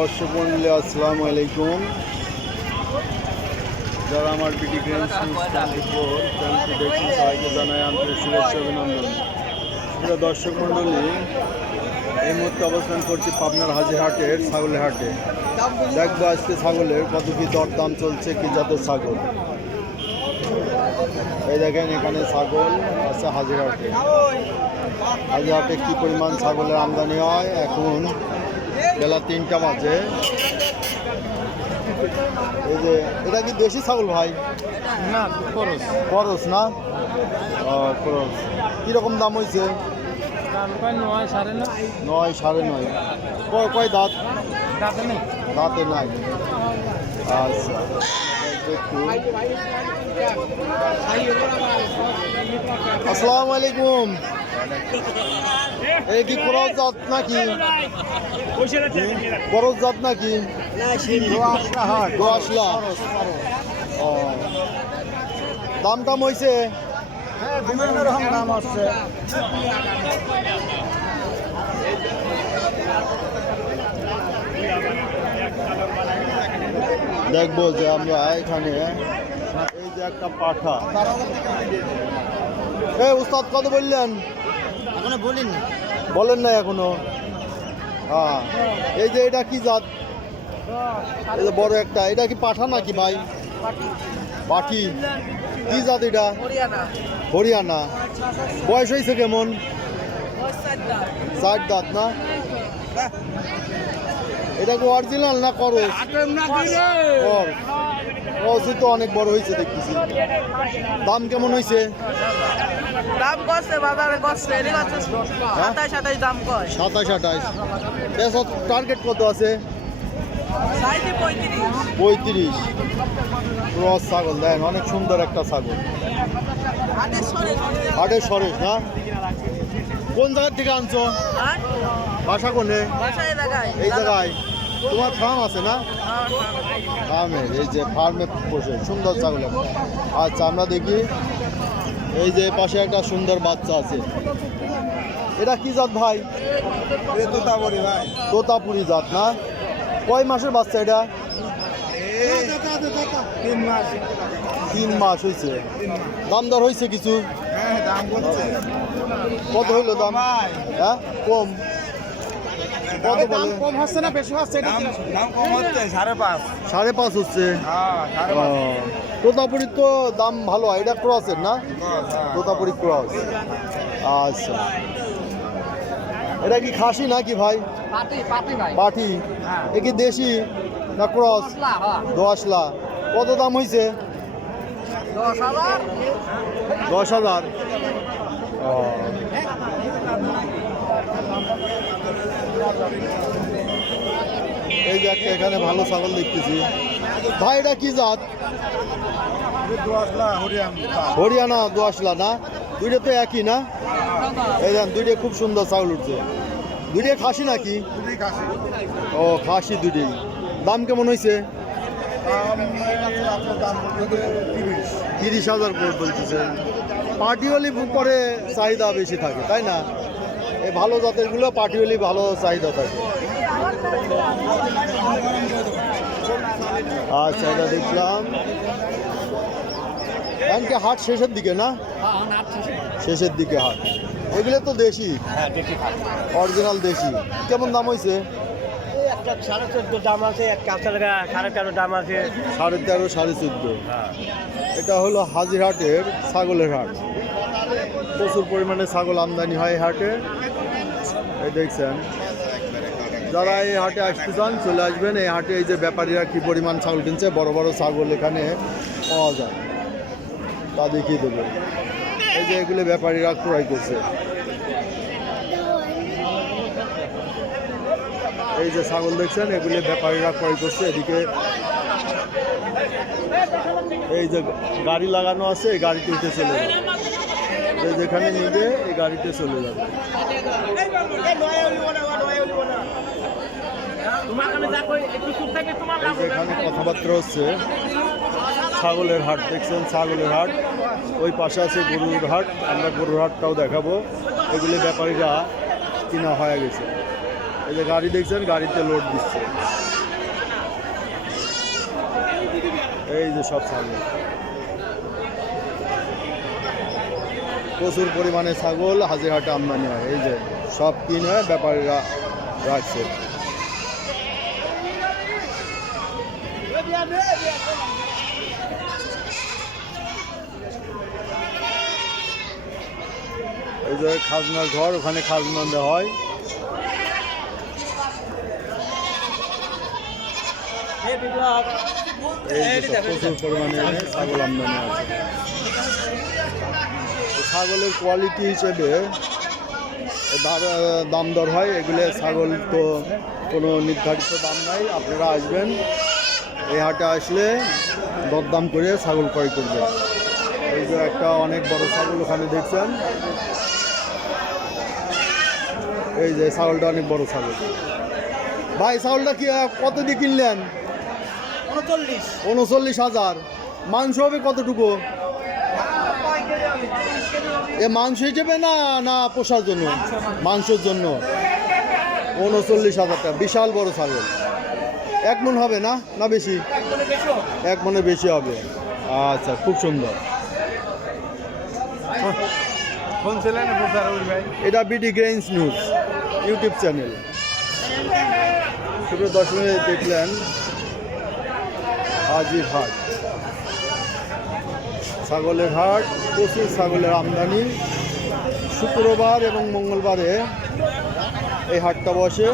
দর্শক মন্ডলী আসসালামু আলাইকুম। যারা আমার বিডি গ্রেন্স চ্যানেলটি দেখছেন সবাইকে জানাই আন্তরিক শুভেচ্ছা অভিনন্দন। প্রিয় দর্শক মন্ডলী, এই মুহূর্তে অবস্থান করছি পাবনার হাজিরহাটের ছাগলের হাটে। দেখবো আজকে ছাগলের কত কি দরদাম চলছে, কি জাতের ছাগল। এই দেখেন এখানে ছাগল আছে হাজিরহাটে। হাজিরহাটে কি পরিমাণ ছাগলের আমদানি হয়। এখন বেলা 3টা বাজে। এই যে এটা কি দেশি ছাগল ভাই? না, খরচ খরচ না? খরচ কীরকম দাম হয়েছে? 9, 9.5। 9, 9.5। কয় দাঁত? দাঁতে নেই। দাঁতে নাই। আচ্ছা, একটু আসসালামু আলাইকুম। এই কি খরচ জাত নাকি? খরচ জাত নাকি? দোয়াশলা। ও, দাম টাম হয়েছে? বিভিন্ন রকম দাম আছে। দেখবো যে আমরা এখানে এই যে একটা পাঠা। এই উস্তাদ কত বললেন? এখনো বলিনি। বলেন না এখনো? হ্যাঁ, এই যে এটা কি জাত? এই যে বড় একটা, এটা কি পাঠা নাকি ভাই? পাঠি। কি জাত এটা? হরিয়ানা। বয়স হয়েছে কেমন? 4 দাঁত না? এটা কি অরিজিনাল না করস? করস তো অনেক বড় হয়েছে দেখতেছি। দাম কেমন হয়েছে? দাম করছে বাজারে করছে, এর কাছে 27-28 দাম কয়। 27-28। এসব টার্গেট কত আছে? সাইডে 35। 35। ক্রস ছাগল দেন, অনেক সুন্দর একটা ছাগল। হাটের সরেশ না? কোন জায়গার থেকে আনছো? আর বাসা কোনে? বাসায় দেখায় এই জায়গায় তোমার ফার্ম আছে না? ফার্মের, এই যে ফার্মে বসে সুন্দর ছাগল একটা। আচ্ছা, আমরা দেখি এই যে পাশে একটা সুন্দর বাচ্চা আছে। এটা কি জাত ভাই? তোতাপুরি ভাই। তোতাপুরি জাত না? কয় মাসের বাচ্চা এটা? 3 মাস। 3 মাস হয়েছে। দাম দর হয়েছে কিছু? হ্যাঁ, দাম বলছে। কত হইলো দাম? হ্যাঁ, কম। কত বলে? কম হচ্ছে না বেশি হচ্ছে? দাম কম হচ্ছে 5.5। 5.5 হচ্ছে। হ্যাঁ, 5.5। তোতাপুরির তো দাম ভালো হয়। এটা ক্রসের না? তোতাপুরি ক্রস। আচ্ছা, এটা কি খাসি নাকি ভাই? পাঠি। এ কি দেশি না ক্রস? দোয়াশলা। কত দাম হয়েছে? 10,000। 10,000। এই যে একটা এখানে ভালো ছাগল দেখতেছি ভাই। এটা কি জাত? হরিয়ানা দোয়াশলা না? দুইটা তো একই না? এই দেন, দুইটা খুব সুন্দর ছাগল উঠছে। দুইটা খাসি নাকি? ও, খাসি দুইটাই। দাম কেমন হয়েছে? 30,000 করে বলতেছে। পাটিওলি পরে চাহিদা বেশি থাকে, তাই না? এই ভালো জাতেরগুলো পাটিওলি ভালো চাহিদা থাকে। আচ্ছা, এটা দেখলাম। এমনকি হাট শেষের দিকে না? শেষের দিকে হাট। এগুলো তো দেশি, অরিজিনাল দেশি। কেমন দাম হয়েছে? একটা 14.5 দাম আছে, একটা 13.5 দাম আছে। 13.5, 14.5। এটা হলো হাজিরহাটের ছাগলের হাট। প্রচুর পরিমাণে ছাগল আমদানি হয় হাটে। এই দেখছেন, যারা এই হাটে আসতে চান চলে আসবেন। এই হাটে এই যে ব্যাপারীরা কি পরিমাণ ছাগল কিনছে, বড় বড় ছাগল এখানে পাওয়া যায়, তা দেখিয়ে দেবো। এই যে এগুলো ব্যাপারীরা ক্রয় করছে। এই যে ছাগল দেখছেন, এগুলি ব্যাপারীরা ক্রয় করছে। এদিকে এই যে গাড়ি লাগানো আছে, এই গাড়িতে উঠে চলে যাবে। এই যেখানে নিবে এই গাড়িতে চলে যাবে। যেখানে কথাবার্তা হচ্ছে ছাগলের হাট দেখছেন, ছাগলের হাট। ওই পাশে আছে গরুর হাট, আমরা গরুর হাটটাও দেখাবো। এগুলি ব্যাপারীরা কিনা হয়ে গেছে। এই যে গাড়ি দেখছেন, গাড়িতে লোড দিচ্ছে। এই যে সব ছাগল, প্রচুর পরিমাণে ছাগল হাজিরহাটে আমদানি হয়। এই যে সব কিনে ব্যাপারীরা রাখছে। এই যে খাজনার ঘর, ওখানে খাজনা দেওয়া হয়। এই যে সব প্রচুর পরিমাণে ছাগল আমদানি আছে। ছাগলের কোয়ালিটি হিসেবে দাম দর হয়। এগুলো ছাগল তো কোনো নির্ধারিত দাম নাই, আপনারা আসবেন, এই হাটে আসলে দরদাম করে ছাগল ক্রয় করবেন। এই যে একটা অনেক বড় ছাগল ওখানে দেখছেন, এই যে ছাগলটা অনেক বড় ছাগল। ভাই ছাগলটা কি কত দিয়ে কিনলেন? 39,000। মাংস হবে কতটুকু? এ মাংস হিসেবে না না পোষার জন্য? মাংসের জন্য 39,000 টাকা। বিশাল বড় ছাগল। 1 মণ হবে না? না বেশি? 1 মণের বেশি হবে। আচ্ছা, খুব সুন্দর। এটা BD grains news YouTube channel. শুধু দর্শনে দেখলেন হাজিরহাট ছাগলের হাট। প্রচুর ছাগলের আমদানি। শুক্রবার এবং মঙ্গলবারে এই হাটটা বসে।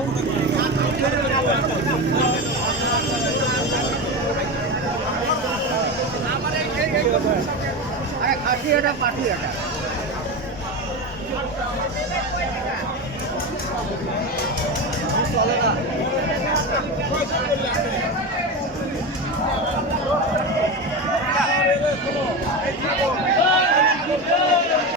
চলে না।